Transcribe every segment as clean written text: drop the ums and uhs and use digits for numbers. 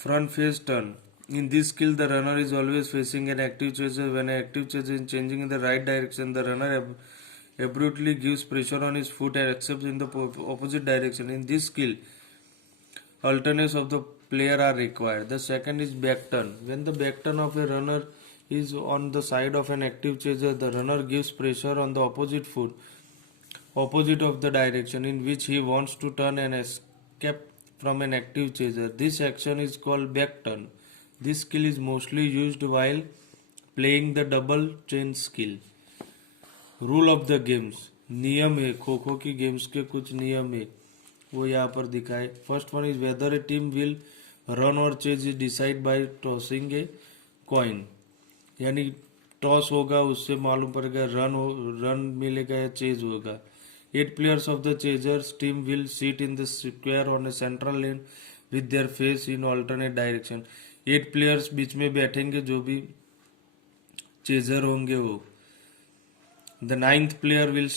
Front face turn. In this skill, the runner is always facing an active chaser. When an active chaser is changing in the right direction, the runner abruptly gives pressure on his foot and accepts in the opposite direction. In this skill, alternates of the player are required. The second is back turn. When the back turn of a runner is on the side of an active chaser, the runner gives pressure on the opposite foot, opposite of the direction in which he wants to turn and escape from an active chaser. This action is called back turn. This skill is mostly used while playing the double chain skill. Rule of the games, नियम है खो खो की games के कुछ नियम है वो यहाँ पर दिखाए. First one is whether a team will run or chase is decide by tossing a coin. यानी टॉस होगा उससे मालूम पड़ेगा रन मिलेगा या चेज होगा. 8 players of the chasers team will sit in the square on a central lane with their face in alternate direction. 8 players बीच में बैठेंगे जो भी चेजर होंगे वो. The 9th player will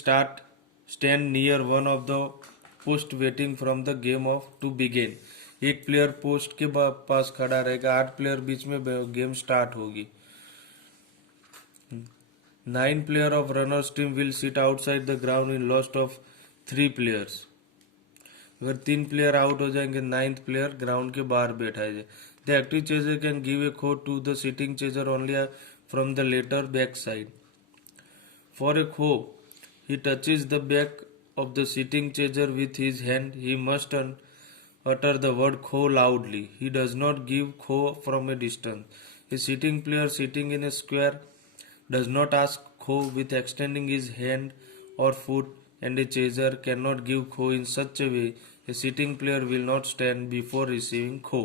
stand near one of the post waiting from the game to begin. एक player post के पास खड़ा रहेगा. 8 प्लेयर बीच में गेम स्टार्ट होगी. 9 player of runners team will sit outside the ground in loss of 3 players. अगर 3 player out हो जाएंगे 9th player ground के बाहर बैठा है. The active chaser can give a throw to the sitting chaser only from the later back side. For a throw, he touches the back of the sitting chaser with his hand. He must utter the word "throw" loudly. He does not give throw from a distance. A sitting player sitting in a square does not ask throw with extending his hand or foot, and a chaser cannot give throw in such a way. A sitting player will not stand before receiving throw.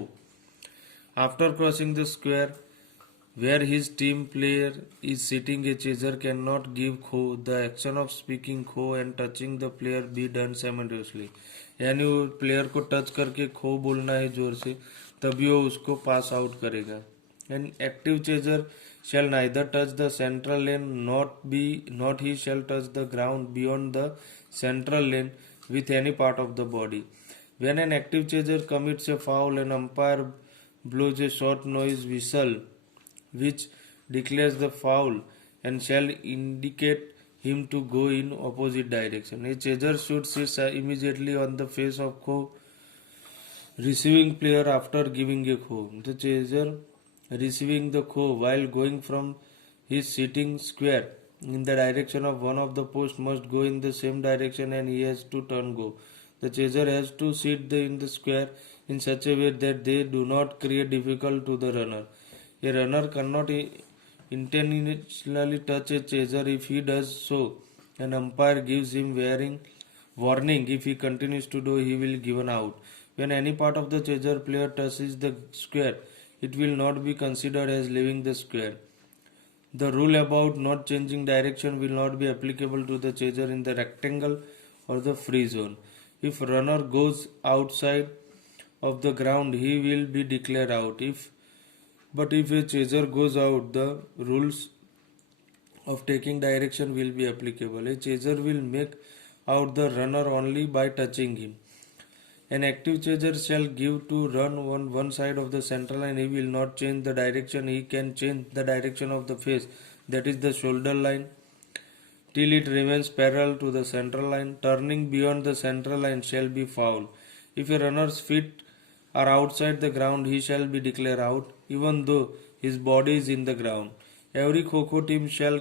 After crossing the square where his team player is sitting, a chaser cannot give throw. The action of speaking throw and touching the player be done simultaneously. यानी वो player को touch करके खो बोलना है जोर से तभी वो उसको पास आउट करेगा. An active chaser shall neither touch the central lane not he shall touch the ground beyond the central lane with any part of the body. When an active chaser commits a foul, an umpire blows a short noise whistle which declares the foul and shall indicate him to go in opposite direction. A chaser should sit immediately on the face of receiving player after giving a throw. The chaser receiving the throw while going from his sitting square in the direction of one of the posts must go in the same direction and he has to turn go. The chaser has to sit in the square in such a way that they do not create difficulty to the runner. A runner cannot intentionally touch a chaser. If he does so, an umpire gives him warning. If he continues to do, he will given out. When any part of the chaser player touches the square, it will not be considered as leaving the square. The rule about not changing direction will not be applicable to the chaser in the rectangle or the free zone. If runner goes outside of the ground, he will be declared out. But if a chaser goes out, the rules of taking direction will be applicable. A chaser will make out the runner only by touching him. An active chaser shall give to run on one side of the central line. He will not change the direction. He can change the direction of the face, that is the shoulder line, till it remains parallel to the central line. Turning beyond the central line shall be foul. If a runner's feet are outside the ground, he shall be declared out, even though his body is in the ground. Every Kho team shall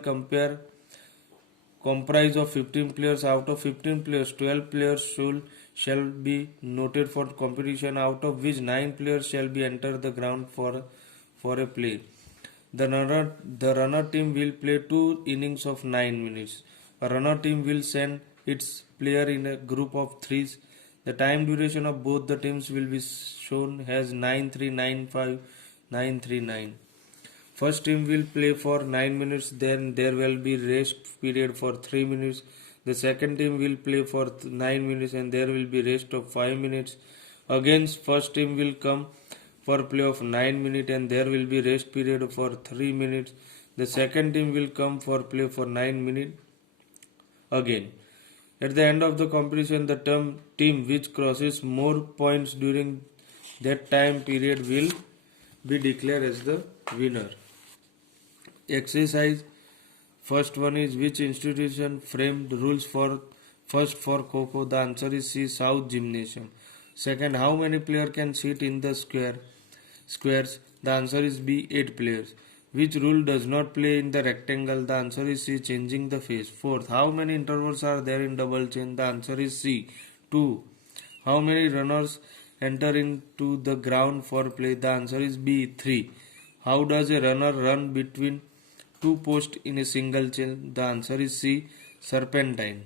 comprise of 15 players. Out of 15 players, 12 players shall be noted for competition, out of which 9 players shall be enter the ground for a play. The runner team will play 2 innings of 9 minutes. A runner team will send its player in a group of 3. The time duration of both the teams will be shown as 9-3, 9-5, 9-3, 9. First team will play for 9 minutes, then there will be rest period for 3 minutes. The second team will play for 9 minutes and there will be rest of 5 minutes. Again, first team will come for play of 9 minutes and there will be rest period for 3 minutes. The second team will come for play for 9 minutes again. At the end of the competition, the team which crosses more points during that time period will be declared as the winner. Exercise first one is, which institution framed rules for first for Kho? The answer is C, South Gymnasium. Second, how many players can sit in the squares? The answer is B, 8 players. Which rule does not play in the rectangle? The answer is C, changing the face. Fourth, how many intervals are there in double chain? The answer is C, 2. How many runners enter into the ground for play? The answer is B, 3. How does a runner run between two posts in a single chain? The answer is C, serpentine.